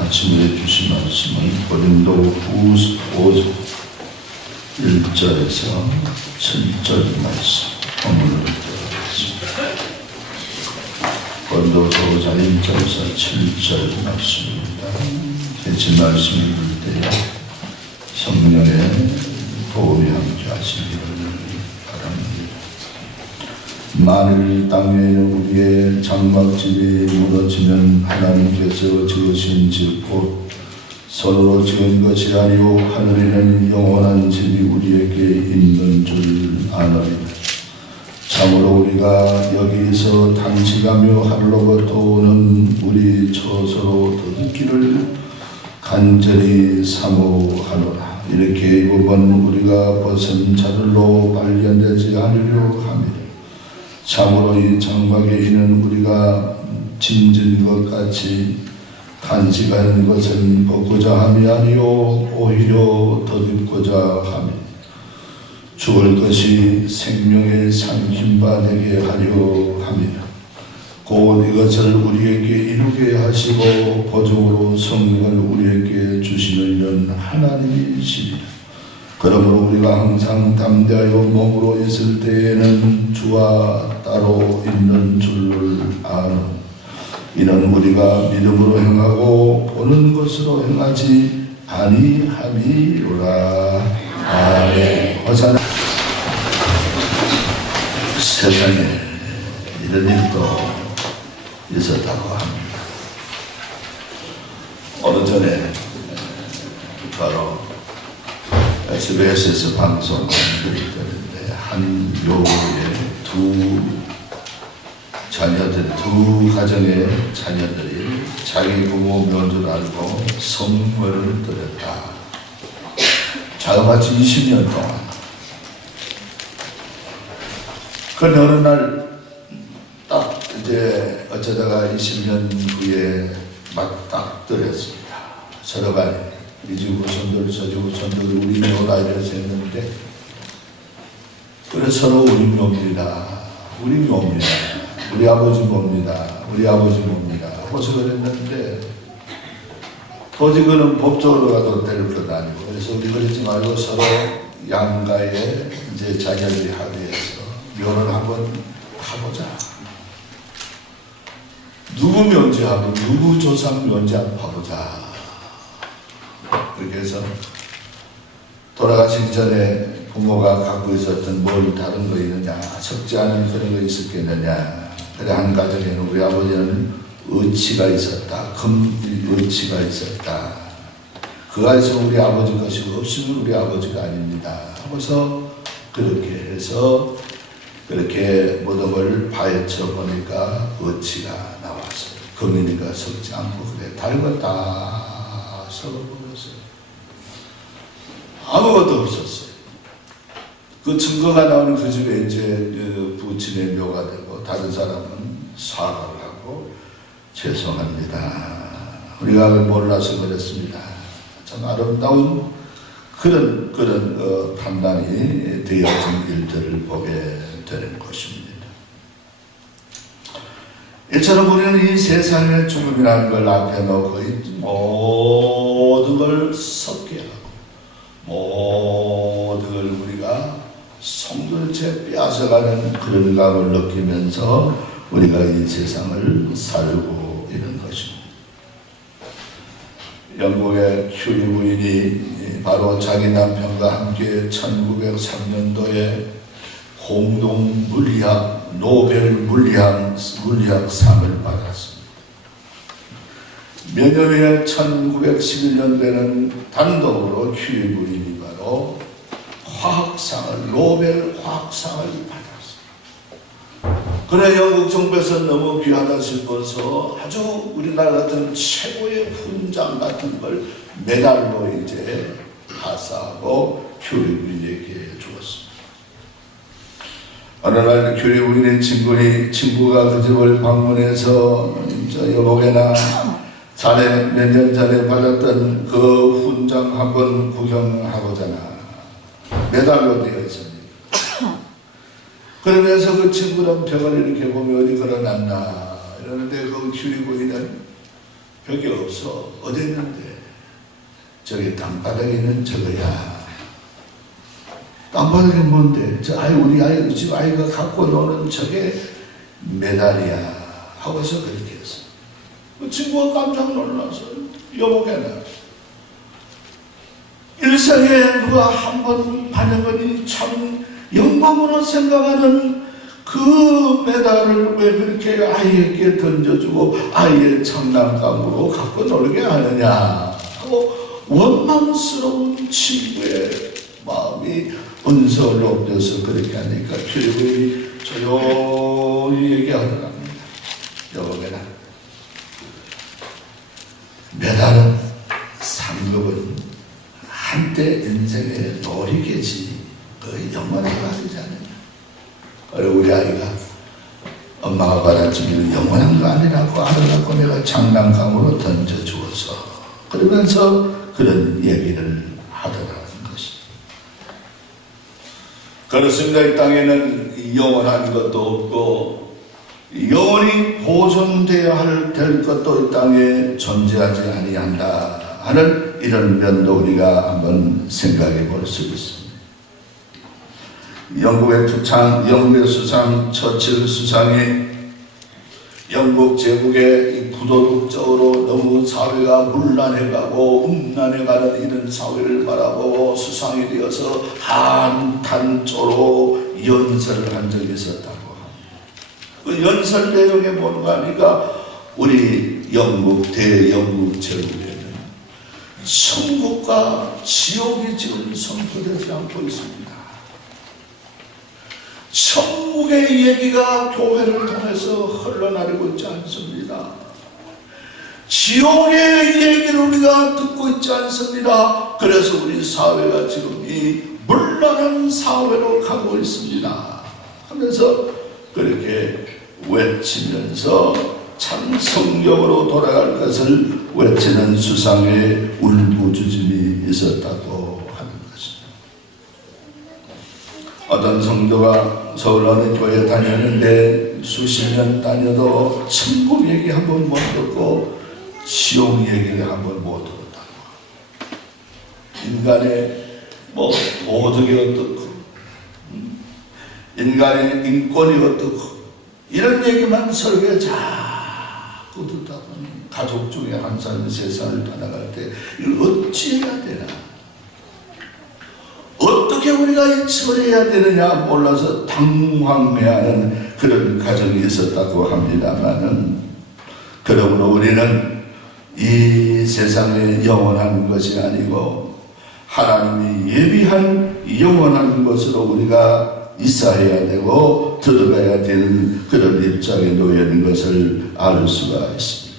아침에 주신 말씀은 고린도 후서 5장 1절에서 7절 말씀 본문을 드리겠습니다. 고린도서 5장 1절에서 7절 말씀입니다. 대신 말씀 읽을 때 성령의 도움이 함께하시기를 바랍니다. 만일 땅 위에는 우리의 장막집이 무너지면 하나님께서 지으신 집 곧 손으로 지은 것이 아니오 하늘에는 영원한 집이 우리에게 있는 줄 아노리라. 참으로 우리가 여기서 단식하며 하늘로부터 오는 우리 처소로 걷기를 간절히 사모하노라. 이렇게 이번 우리가 벗은 자들로 발견되지 않으려 함이라. 참으로 이 장막에 있는 우리가 짐진 것 같이 간직하는 것은 벗고자 함이 아니요 오히려 덧입고자 함이 죽을 것이 생명의 삼킨 바 되게 하려 함이라. 곧 이것을 우리에게 이루게 하시고 보증으로 성령을 우리에게 주시는 이는 하나님이시리라. 그러므로 우리가 항상 담대하여 몸으로 있을 때에는 주와 따로 있는 줄을 아노. 이는 우리가 믿음으로 행하고 보는 것으로 행하지 아니함이로라. 아멘. 호산나. 세상에 이런 일도 있었다고 합니다. 어느 전에 바로 SBS에서 방송을 드렸는데 한 묘의 두 가정의 자녀들이 자기 부모 묘를 알고 선물을 드렸다. 자그마치 20년 동안. 그런데 어느 날 딱 이제 어쩌다가 20년 후에 막 딱 드렸습니다. 서로 간에 이 집 후손들 저 집 후손들 우리 묘다 이래서 했는데 그래 서로 우리 묘입니다. 우리 묘입니다. 우리 아버지 뭡니다. 우리 아버지 뭡니다. 하고서 그랬는데 도저히 그는 법적으로 가도 될 것 아니고 그래서 우리 그러지 말고 서로 양가에 이제 자녀들이 합의해서 묘를 한번 파보자. 누구 묘인지하고 누구 조상 묘인지 한번 파보자. 그렇게 해서 돌아가시기 전에 부모가 갖고 있었던 뭘 다른 거 있느냐 적지 않은 그런 거 있었겠느냐. 그래 한 가정에는 우리 아버지는 의치가 있었다. 금의치가 있었다. 그 안에서 우리 아버지 것이 없으면 우리 아버지가 아닙니다. 하고서 그렇게 해서 그렇게 무덤을 파헤쳐 보니까 의치가 나왔어요. 금이니까 섞지 않고 그래 닮았다 섞어버렸어요. 아무것도 없었어요. 그 증거가 나오는 그 집에 이제 그 부친의 묘가 되고 다른 사람은 사과를 하고 죄송합니다. 우리가 몰라서 그랬습니다. 참 아름다운 그런 판단이 되어진 일들을 보게 되는 것입니다. 이처럼 우리는 이 세상의 죽음이라는 걸 앞에 놓고 모든 걸 섞게 하고 모든 걸 우리가 송두리째 빼앗아가는 그런 감을 느끼면서 우리가 이 세상을 살고 있는 것입니다. 영국의 큐리 부인이 바로 자기 남편과 함께 1903년도에 공동 물리학 노벨 물리학상을 받았습니다. 몇 년 후에 1911년도에는 단독으로 큐리 부인이 바로 화학상을 노벨 화학상을 받았습니다. 그래 영국 정부에서 너무 귀하다 싶어서 아주 우리나라 같은 최고의 훈장 같은 걸 메달로 이제 하사하고 큐리 부인에게 주었습니다. 어느 날 큐리 부인의 친구가 그 집을 방문해서 여보게나 자네 몇 년 전에 받았던 그 훈장 한번 구경하고자나 매달로 되어 있습니다. 그러면서 그 친구는 벽을 이렇게 보면 어디 걸어놨나 이러는데 그 휘 보이는 벽이 없어. 어디 있는데? 저기 땅바닥에 있는 저거야. 땅바닥에 뭔데? 우리 아이, 집 아이가 갖고 노는 저게 메달이야. 하고서 그렇게 했어. 그 친구가 깜짝 놀라서 여보게나 일생에 누가 한 번 받은 거니 참 영광으로 생각하는 그 메달을 왜 그렇게 아이에게 던져주고 아이의 장난감으로 갖고 놀게 하느냐 하고 원망스러운 친구의 마음이 은서를 옮겨서 그렇게 하니까 필요히 조용히 얘기하더랍니다. 여보게나 메달은 상급은 한때 인생의 놀이겠지 그 영원한 거 아니지 않느냐. 그리고 우리 아이가 엄마가 받았지만 영원한 거 아니라고 알아갖고 내가 장난감으로 던져주어서 그러면서 그런 얘기를 하더라는 것입니다. 그렇습니다. 이 땅에는 영원한 것도 없고 영원히 보존되어야 될 것도 이 땅에 존재하지 아니한다 하는 이런 면도 우리가 한번 생각해 볼 수 있습니다. 영국의 수상 처칠 수상이 영국 제국의 부도덕적으로 너무 사회가 문란해가고 음란해가는 이런 사회를 바라보고 수상이 되어서 한탄조로 연설을 한 적이 있었다고 합니다. 그 연설 내용에 뭔가 하니까 우리 대영국 제국에는 천국과 지옥이 지금 선포되지 않고 있습니다. 천국의 얘기가 교회를 통해서 흘러나리고 있지 않습니다. 지옥의 얘기를 우리가 듣고 있지 않습니다. 그래서 우리 사회가 지금 이 물란한 사회로 가고 있습니다. 하면서 그렇게 외치면서 참 성경으로 돌아갈 것을 외치는 수상의 울부짖음이 있었다고 하는 것입니다. 어떤 성도가 서울 어느 교회 다녔는데 수십 년 다녀도 천국 얘기 한번 못 듣고 지옥 얘기를 한번 못 들었다고. 인간의 도덕이 어떻고 인간의 인권이 어떻고 이런 얘기만 설교에 자꾸 듣다 보니 가족 중에 한 사람이 세상을 떠나갈 때 이걸 어찌해야 되나, 어떻게 우리가 처리해야 되느냐 몰라서 당황해하는 그런 가정이 있었다고 합니다마는, 그러므로 우리는 이 세상에 영원한 것이 아니고 하나님이 예비한 영원한 것으로 우리가 있어야 되고 들어가야 되는 그런 입장에 놓여 있는 것을 알 수가 있습니다.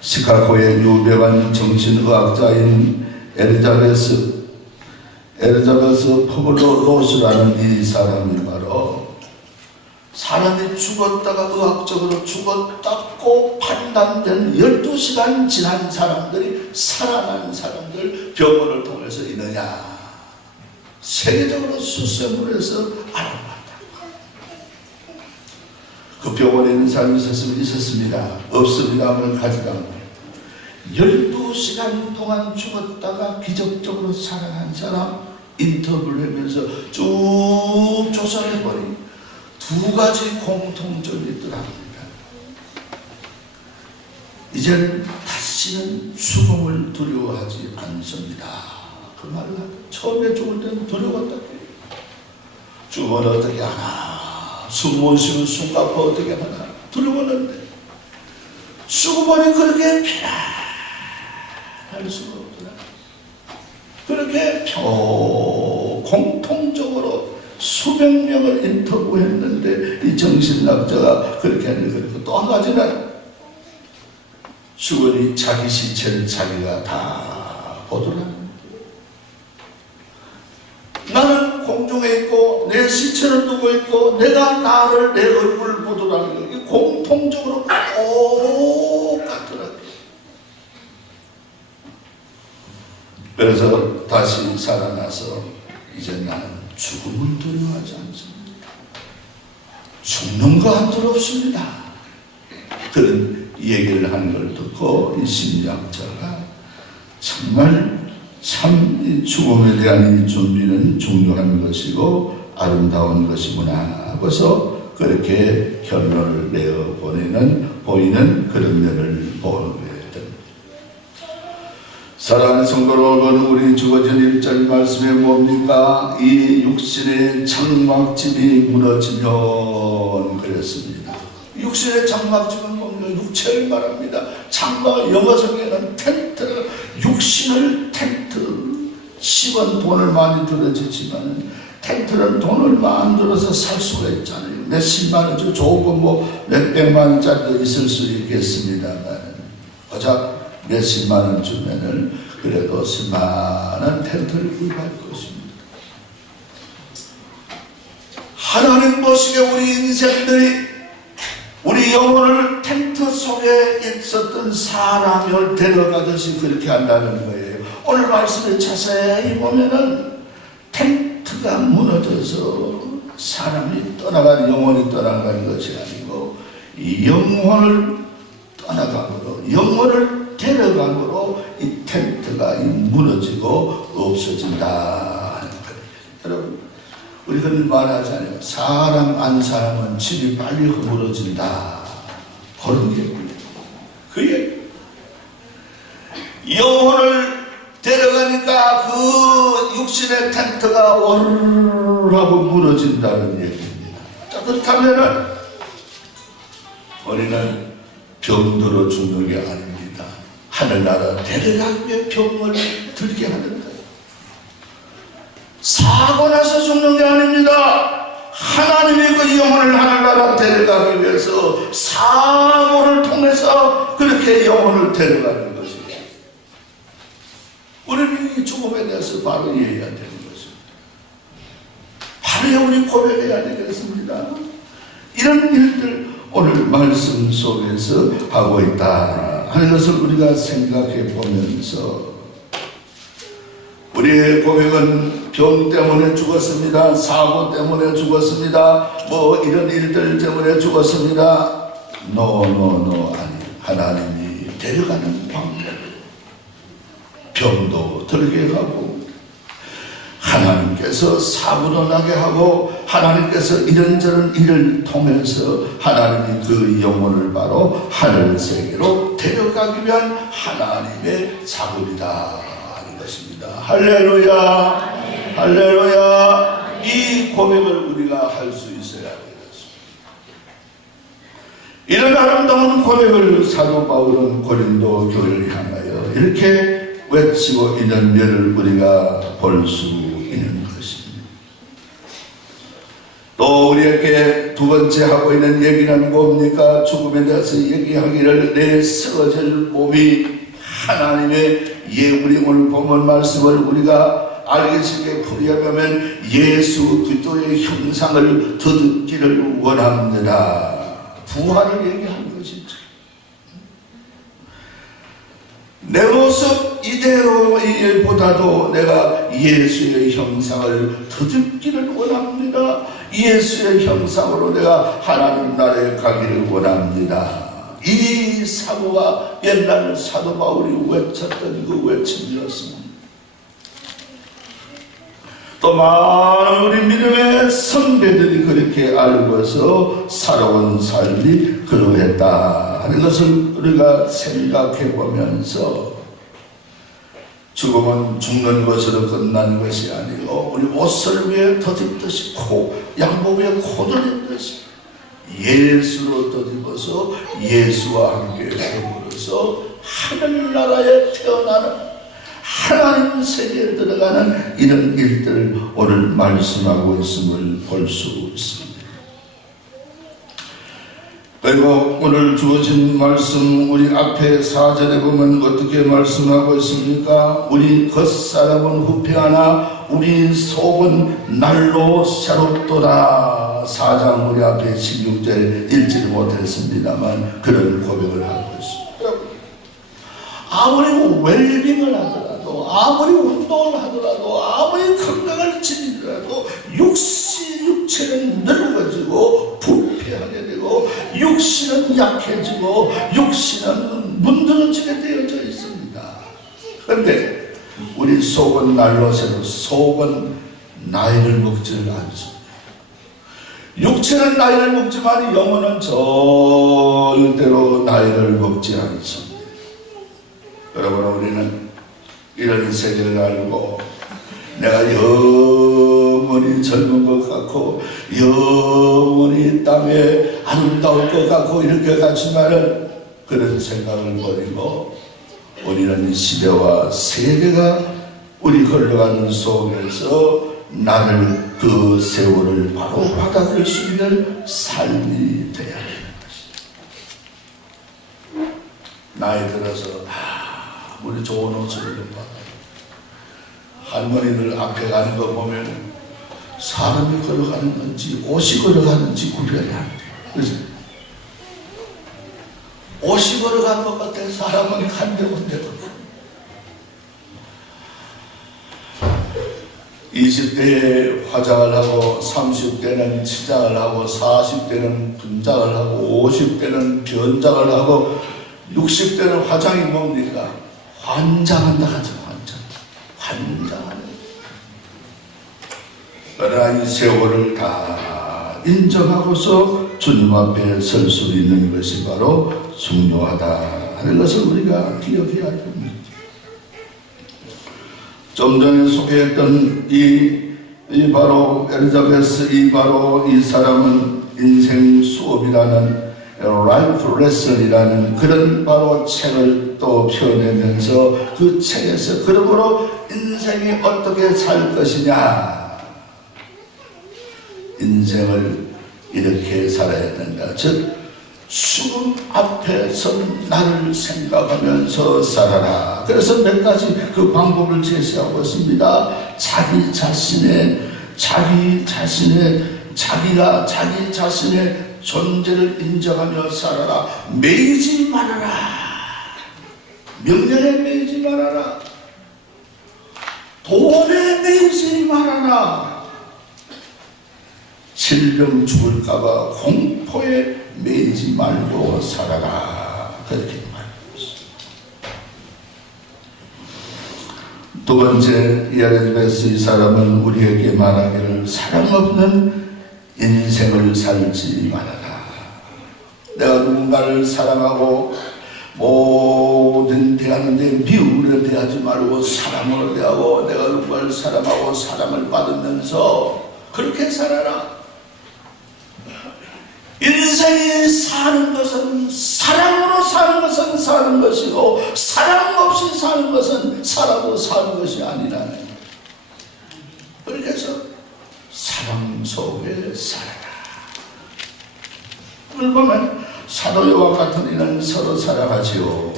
시카고의 유명한 정신의학자인 엘리자베스 퍼블로 로스라는 이 사람이 바로 사람이 죽었다가 의학적으로 죽었다고 판단된 12시간 지난 사람들이 살아난 사람들 병원을 통해서 있느냐 세계적으로 수세문해서 알아봤다. 그 병원에 있는 사람이 있었습니다. 없습니다만 가지도 않고 12시간 동안 죽었다가 기적적으로 살아난 사람 인터뷰를 하면서 쭉 조사해보니 두 가지 공통점이 있더랍니다. 이제는 다시는 죽음을 두려워하지 않습니다. 그 말을 하고 처음에 죽을 때는 두려웠다. 죽으면 어떻게 하나, 숨 못 쉬는 숨가빠 어떻게 하나 두려웠는데 죽어버린 그렇게 편안할 수가 없더라. 그렇게 공통적으로 수백 명을 인터뷰했는데 이 정신학자가 그렇게 하는 거고, 또 한 가지는 죽으니 자기 시체를 자기가 다 보더라. 나는 공중에 있고 내 시체를 두고 있고 내가 나를 내 얼굴을 보더라는 게 공통적으로 똑같더라고요. 그래서 다시 살아나서 이제 나는 죽음을 두려워하지 않습니다. 죽는 거 한 줄 없습니다. 그런 얘기를 하는 걸 듣고 이 심리학자가 정말 참 죽음에 대한 이 준비는 중요한 것이고 아름다운 것이구나 하고서 그렇게 결론을 내어 보이는 그런 면을 보게 됩니다. 사랑하는 성도 여러분, 우리 주어진 1절 말씀에 뭡니까? 이 육신의 장막집이 무너지면 그랬습니다. 육신의 장막집은 뭡니까? 육체를 말합니다. 장막, 영어성에는 텐트, 육신을 텐트, 10원 돈을 많이 들어지지만 텐트는 돈을 많이 들어서 살 수가 있잖아요. 몇십만 원, 좋은 거 몇백만 원짜리도 있을 수 있겠습니다만 고작 몇십만 원 주면은 그래도 수많은 텐트를 구입할 것입니다. 하나님 보시기에 우리 인생들이 우리 영혼을 텐트 속에 있었던 사람을 데려가듯이 그렇게 한다는 거예요. 오늘 말씀을 자세히 보면은 텐트가 무너져서 사람이 떠나가는, 영혼이 떠나가는 것이 아니고 영혼을 떠나감으로, 영혼을 데려감으로 이 텐트가 무너지고 없어진다 하는 거예요. 여러분, 우리가 말하잖아요. 사람 안 사람은 집이 빨리 허물어진다. 그런 얘기입니다. 그 얘기. 영혼을 데려가니까 그 육신의 텐트가 오르르하고 무너진다는 얘기입니다. 자, 그렇다면은 우리는 병들어 죽는 게 아닙니다. 하늘나라 데려가기 위해 병을 들게 하는 거예요. 사고 나서 죽는 게 아닙니다. 하나님이 그 영혼을 하늘나라 데려가기 위해서 사고를 통해서 그렇게 영혼을 데려가는 것입니다. 우리는 이 죽음에 대해서 바로 이해해야 되는 것입니다. 바로 우리 고백해야 되겠습니다. 이런 일들 오늘 말씀 속에서 하고 있다 하는 것을 우리가 생각해 보면서 우리의 고백은 병 때문에 죽었습니다. 사고 때문에 죽었습니다. 이런 일들 때문에 죽었습니다. 아니, 하나님이 데려가는 방법, 병도 들게 하고 하나님께서 사고도 나게 하고 하나님께서 이런저런 일을 통해서 하나님이 그 영혼을 바로 하늘 세계로 데려가기 위한 하나님의 작업이다 하는 것입니다. 할렐루야. 네. 할렐루야. 네. 이 고백을 우리가 할 수 있어야 되겠습니다. 이런 아름다운 고백을 사도 바울은 고린도 교회를 향하여 이렇게 외치고 있는 면을 우리가 볼 수 있는 것입니다. 또 우리에게 두 번째 하고 있는 얘기는 뭡니까? 죽음에 대해서 얘기하기를 내 쓰러질 몸이 하나님의 우리 오늘 본문 말씀을 우리가 알게 쉽게 풀이하면 예수 그리스도의 형상을 더듬기를 원합니다. 부활을 얘기하는 것이죠. 내 모습 이대로보다도 내가 예수의 형상을 더듬기를 원합니다. 예수의 형상으로 내가 하나님 나라에 가기를 원합니다. 이 사고가 옛날 사도 바울이 외쳤던 그 외침이었습니다. 또 많은 우리 믿음의 선배들이 그렇게 알고서 살아온 삶이 그러했다 하는 것을 우리가 생각해 보면서 죽음은 죽는 것으로 끝나는 것이 아니고 우리 옷을 위해 더듬듯이 양복 위에 코들듯이 예수로 더듬어서 예수와 함께 더불어서 하늘나라에 태어나는 하나님 세계에 들어가는 이런 일들을 오늘 말씀하고 있음을 볼 수 있습니다. 그리고 오늘 주어진 말씀 우리 앞에 4절에 보면 어떻게 말씀하고 있습니까? 우리 겉사람은 후패하나 우리 속은 날로 새롭도다. 4장 우리 앞에 16절에 읽지 못했습니다만 그런 고백을 하고 있습니다. 아무리 웰빙을 하더라도 하더라도, 아무리 운동을 하더라도, 아무리 건강을 지니더라도 육체는 늙어지고 부패하게 되고 육신은 약해지고 육신은 문드러지게 되어져 있습니다. 그런데 우리 속은 날로 새로 속은 나이를 먹지 않습니다. 육체는 나이를 먹지만 영혼은 절대로 나이를 먹지 않습니다. 여러분, 우리는 이런 세계를 알고 내가 영원히 젊은 것 같고 영원히 땅에 아름다울 것 같고 이렇게 같지만은 그런 생각을 버리고 우리는 시대와 세계가 우리 흘러가는 속에서 나를 그 세월을 바로 받아들일 수 있는 삶이 되어야 하는 것이다. 나이 들어서 우리 좋은 옷을 입어봐. 할머니들 앞에 가는 거 보면 사람이 걸어가는 건지 옷이 걸어가는지 구별이 안 돼. 그래서 옷이 걸어간 것 같아. 사람은 간데간데. 20대에 화장을 하고 30대는 치장을 하고 40대는 분장을 하고 50대는 변장을 하고 60대는 화장이 뭡니까? 환장한다 하죠. 환장하는. 그러나 이 세월을 다 인정하고서 주님 앞에 설 수 있는 것이 바로 중요하다 하는 것을 우리가 기억해야 됩니다. 좀 전에 소개했던 이 바로 엘리자베스, 이 사람은 인생 수업이라는 라이프 레슨이라는 그런 바로 책을 또 펴내면서 그 책에서 그러므로 인생이 어떻게 살 것이냐, 인생을 이렇게 살아야 된다. 즉 죽음 앞에서 나를 생각하면서 살아라. 그래서 몇 가지 그 방법을 제시하고 있습니다. 자기 자신의 존재를 인정하며 살아라. 매이지 말아라. 명령에 매이지 말아라. 돈에 매이지 말아라. 질병 죽을까봐 공포에 매이지 말고 살아라. 그렇게 말했습니다. 두 번째, 이 엘리자베스 이 사람은 우리에게 말하기를 사랑 없는 인생을 살지 말아라. 내가 누군가를 사랑하고 모든 대하는데 비유를 대하지 말고 사랑으로 대하고 내가 누군가를 사랑하고 사랑을 받으면서 그렇게 살아라. 인생이 사는 것은 사랑으로 사는 것은 사는 것이고 사랑 없이 사는 것은 살아도 사는 것이 아니라는. 그렇게 해서 사랑 속에 살아라. 오늘 보면 사도 요한 같은 이는 서로 사랑하지요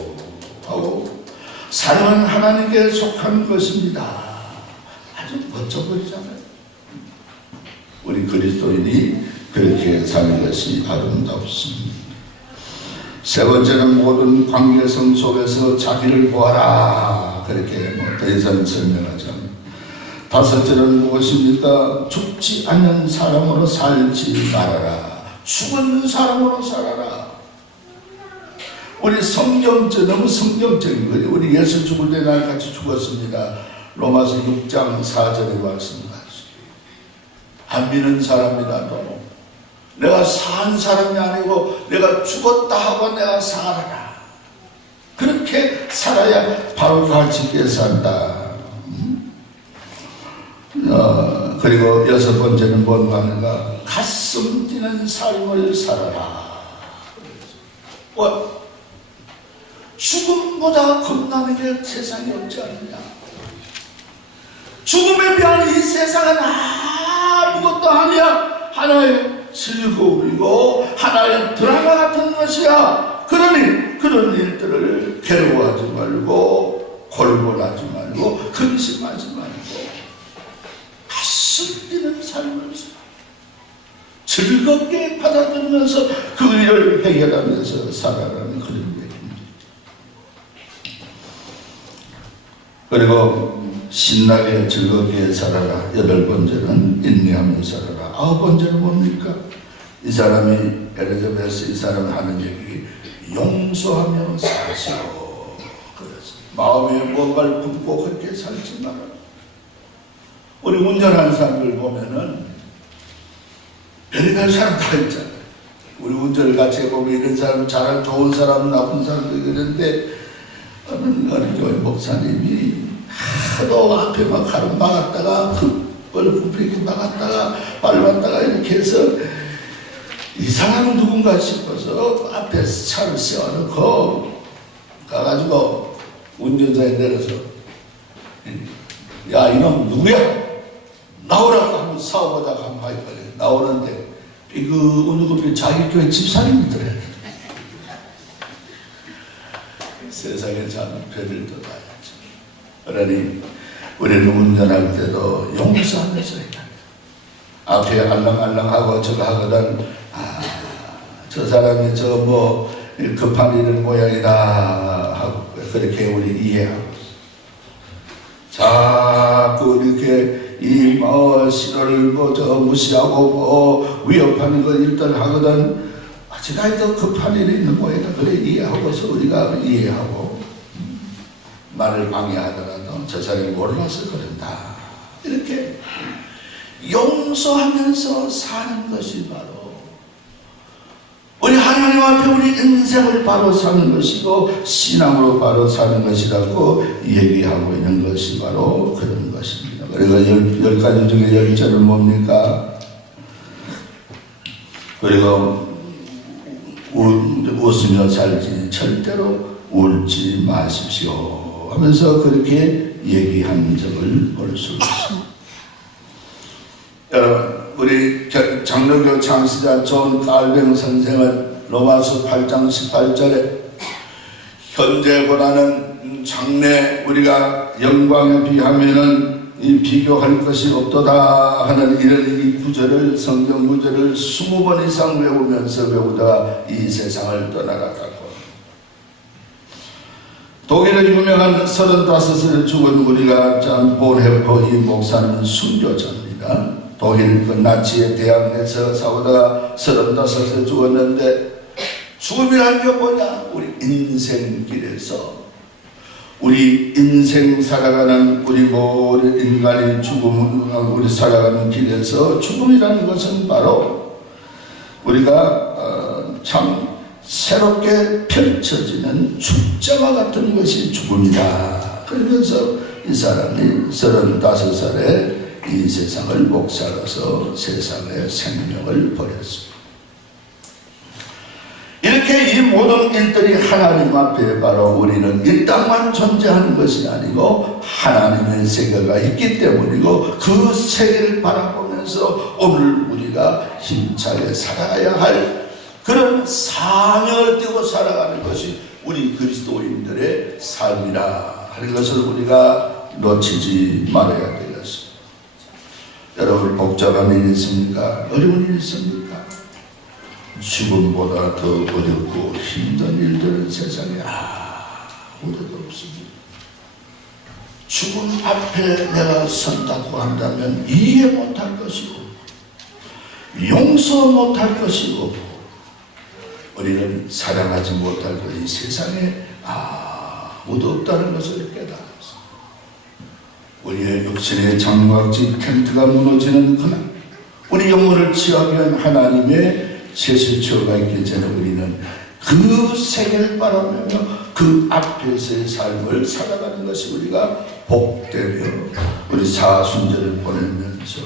하고 사랑은 하나님께 속한 것입니다. 아주 멋져 보이잖아요. 우리 그리스도인이 그렇게 사는 것이 아름답습니다. 세 번째는 모든 관계성 속에서 자기를 보아라. 그렇게 더 이상 설명하지 않습니다. 다섯째는 무엇입니까? 죽지 않는 사람으로 살지 말아라. 죽은 사람으로 살아라. 우리 너무 성경적인 거예요. 우리 예수 죽을 때 날 같이 죽었습니다. 로마서 6장 4절에 말씀하시죠. 안 믿는 사람이다. 너 내가 산 사람이 아니고 내가 죽었다 하고 내가 살아라. 그렇게 살아야 바로 가치있게 산다. 그리고 여섯 번째는 뭔가 하는가? 가슴 뛰는 삶을 살아라. 죽음보다 겁나는 게 세상에 없지 않느냐. 죽음에 비한 이 세상은 아무것도 아니야. 하나의 즐거움이고 하나의 드라마 같은 것이야. 그러니 그런 일들을 괴로워하지 말고 골몰하지 말고 근심하지 말고 가슴 뛰는 삶을 즐겁게 받아들이면서 그 일을 해결하면서 살아가는 그런 얘기입니다. 그리고 신나게 즐겁게 살아라. 8번째는 인내하며 살아라. 9번째는 뭡니까? 이 사람이 엘리자베스 이 사람 하는 얘기 용서하며 사시오. 그래서 마음에 뭔가를 품고 그렇게 살지 마라. 우리 운전하는 사람들 보면은 별의별 사람 다 있잖아요. 우리 운전을 같이 해보면 이런 사람, 잘 좋은 사람, 나쁜 사람도 그런데 어느 교회 목사님이 하도 앞에 막 가로 막았다가 흙벌 굽히게 막았다가 밟았다가 이렇게 해서 이 사람은 누군가 싶어서 앞에 차를 세워놓고 가가지고 운전자에 내려서 야 이놈 누구야? 나오라고 하면 싸워보다가 한번 하니까 나오는데 그 운전급이 자기 교회 집사님이더래. 세상에 참 별을 더 봐야지. 그러니 우리는 운전할 때도 용서하면서 해야 돼. 앞에 알랑알랑하고 저거 하거든. 저 사람이 저 뭐 급한 일은 모양이다 하고 그렇게 우리 이해하고 자꾸 이렇게 이 신호를 뭐 저 무시하고 뭐 위협하는 거 일단 하거든. 제가 더 급한 일이 있는 모양이다. 그래 이해하고서 우리가 이해하고 말을 방해하더라도 저 사람이 몰라서 그런다. 이렇게 용서하면서 사는 것이 바로 우리 하나님 앞에 우리 인생을 바로 사는 것이고 신앙으로 바로 사는 것이라고 얘기하고 있는 것이 바로 그런 것입니다. 그리고 10가지 중에 10절은 뭡니까? 그리고 웃으며 살지 절대로 울지 마십시오 하면서 그렇게 얘기한 적을 볼 수 있습니다. 여러분 우리 장로교 창시자 존 칼뱅 선생은 로마서 8장 18절에 현재보다는 장래 우리가 영광에 비하면은 이 비교할 것이 없도다 하는 이런 이 구절을 성경 구절을 20번 이상 외우면서 배우다가 이 세상을 떠나갔다고. 독일의 유명한 35살에 죽은 우리가 짠 본헤퍼 이 목사는 순교자입니다. 독일 그 나치에 대항해서 싸우다가 35살에 죽었는데 죽음이란 게 뭐냐? 우리 인생길에서 우리 인생 살아가는 우리 모든 인간이 우리 살아가는 길에서 죽음이라는 것은 바로 우리가 참 새롭게 펼쳐지는 축제와 같은 것이 죽음이다. 그러면서 이 사람이 35살에 이 세상을 목살아서 세상의 생명을 버렸습니다. 이렇게 이 모든 일들이 하나님 앞에 바로 우리는 이 땅만 존재하는 것이 아니고 하나님의 세계가 있기 때문이고 그 세계를 바라보면서 오늘 우리가 힘차게 살아가야 할 그런 사명을 띠고 살아가는 것이 우리 그리스도인들의 삶이라 하는 것을 우리가 놓치지 말아야 되겠습니다. 여러분 복잡한 일이 있습니까? 어려운 일이 있습니까? 죽음보다 더 어렵고 힘든 일들은 세상에 아무데도 없습니다. 죽음 앞에 내가 선다고 한다면 이해 못할 것이고 용서 못할 것이고 우리는 사랑하지 못할 것 이 세상에 아무도 없다는 것을 깨달았습니다. 우리의 육신의 장막집 텐트가 무너지는 그날 우리 영혼을 취하기 위한 하나님의 제스처가 있기 전에 우리는 그 세계를 바라보며 그 앞에서의 삶을 살아가는 것이 우리가 복되며 우리 사순절을 보내면서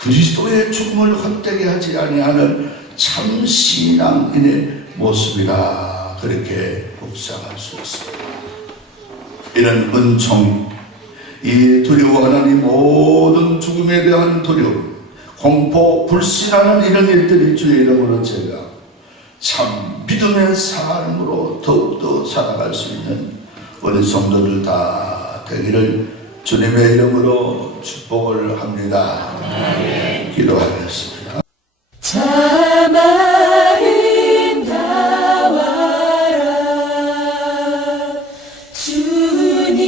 그리스도의 죽음을 헛되게 하지 아니하는 참 신앙인의 모습이라 그렇게 묵상할 수 있습니다. 이런 은총, 이 두려워하는 이 모든 죽음에 대한 두려움, 공포, 불신하는 이런 일들이 주의 이름으로 제가 참 믿음의 삶으로 더욱더 살아갈 수 있는 우리 성도들 다 되기를 주님의 이름으로 축복을 합니다. 기도하겠습니다. 참아름 나와라 주님의